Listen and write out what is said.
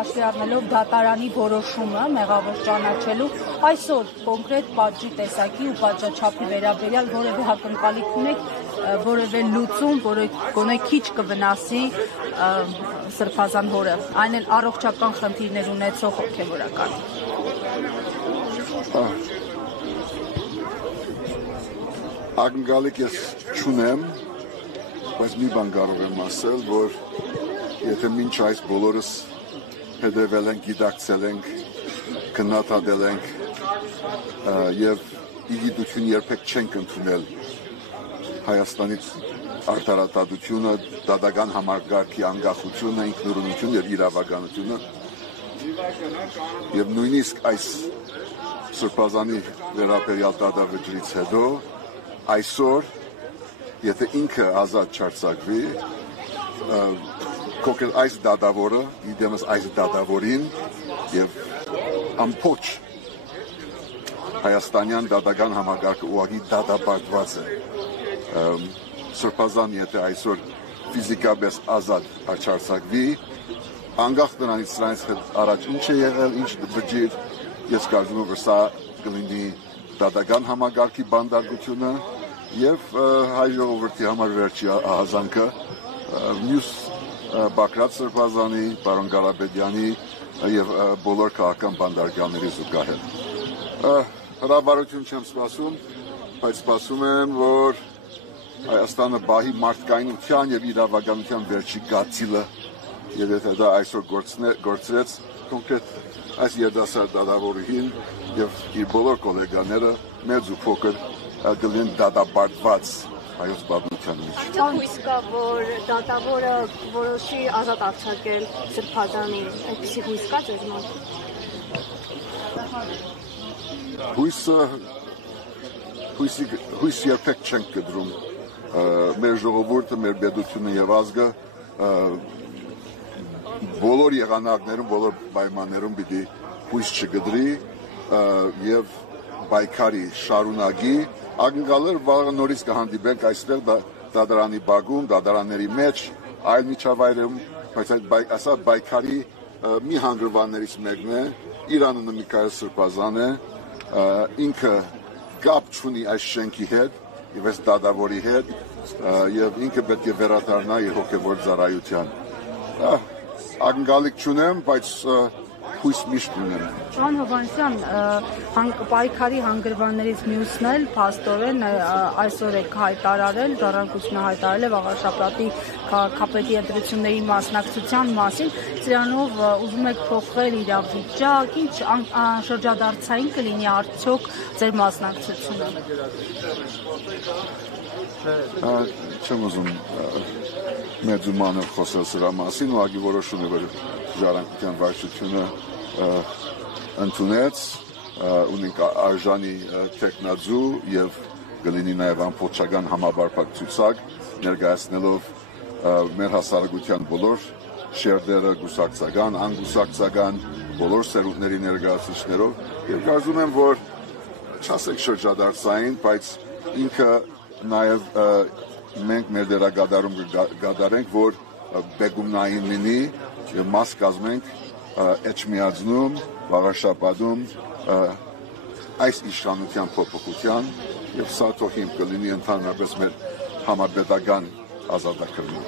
Հաշվի առնելով դատարանի որոշումը մեղավոր ճանաչելու այսօր կոնկրետ պատժի տեսակի ու պատժաչափի վերաբերյալ որևէ ակնկալիք ունեք, որևէ լուծում, որը գոնե քիչ կվնասի Սրբազան հորը, այն էլ առողջական խնդիրներ ունեցող հոգևորական։ Ակնկալիք ես չունեմ, բայց մի բան կարող եմ ասել, որ եթե մինչ այս բոլորս հետևել ենք, գիտակցել ենք, քննադատել ենք եւ իգիտություն երբեք չենք ընդունել Հայաստանի արդարադատությունը, դատական համակարգի անկախությունը, ինքնուրույնությունը եւ իրավականությունը եւ նույնիսկ այս Սրբազանի վերաբերյալ դատավճռից հետո այսօր եթե ինքը ազատ չարձակվի կոկել այս դատավորը, իդեմս այս դատավորին եւ ամբողջ Հայաստանյան դատական համակարգը ուղղակի դատապարտված է։ Սրբազան եթե այսօր ֆիզիկապես ազատ չարձակվի, անկախ նրանից սրանից առաջ ինչ է եղել, ինչ բջիջ, ես կարծում եմ, որ սա կլինի դատական համակարգի բանդարկությունը եւ հայ ժողովրդի համար վերջի ահազանգը մյուս Բակրատ Սրբազանի, պարոն Ղարաբեդյանի եւ բոլոր քաղաքական բանդարկյանների զուգահեռ։ Հրավառություն չեմ սպասում, բայց սպասում եմ, որ Հայաստանը բահի մարդկայնության եւ իրավականության վերջի գացիլը եւ եթե դա այսօր գործրեց կոնկրետ այս երդասարդ դատավորին եւ իր բոլոր գոլեգաները մեծ ու փոքր գլին դատապարտված հայոց պատմության մեջ։ Արդյոք հույս կա, որ դատավորը որոշի ազատ արձակել Սրբազանին, այդպիսի հույս կա ձեր մոտ։ Հույս երբեք չենք կտրում։ Մեր ժողովուրդը, մեր պետությունը եւ ազգը բոլոր եղանակներում, բոլոր պայմաններում պիտի հույս չգտրի եւ պայքարի շարունակի, ակնկալել վաղը նորից կհանդիպենք այստեղ դատարանի բակում, դատարանների մեջ, այլ միջավայրերում, բայց ասա պայքարի մի հանգրվաններից մեկն է, իր անունը Միքայել Սրբազան է, ինքը կապ չունի այս շենքի հետ եւ այս դատավորի հետ եւ ինքը պետք է վերադառնա իր հոգեվոր ծառայության։ Ակնկալիք չունեմ, բայց հույս միշտ ունեմ։ Պարոն Հովհաննիսյան, պայքարի հանգրվաններից մյուսն էլ փաստորեն այսօր եք հայտարարել, ժառանգությունը հայտարարել է Վաղարշապատի քաղաքապետի ընտրությունների մասնակցության մասին, սրանով ուզում եք փոխել իրավիճակ, ինչ շրջադարձային կլինի արդյոք ձեր մասնակցությունը։ Չեմ ուզում մեծ ու մանր խոսել սրա մասին, ուղղակի որոշում է, որ ժառանգության վարչությունը ընդունեց, ունենք արժանի տեխնաձու եւ կլինի նաեւ ամբողջական համապարփակ ցուցակ ներկայացնելով մեր հասարակության բոլոր շերտերը, գուսակցական, անգուսակցական, բոլոր սերունդների ներկայացուցիչներով եւ կարծում եմ, որ չասեք շրջադարձային, բայց ինքը նաեւ մենք մեր դերակատարում կգադարենք, որ բեգումնային լինի եւ մաս կազմենք Էջմիածնում, Վաղարշապատում այս իշխանության փոփոխության եւ սա թող հիմք կլինի ընդհանրապես մեր համապետական ազատագրման։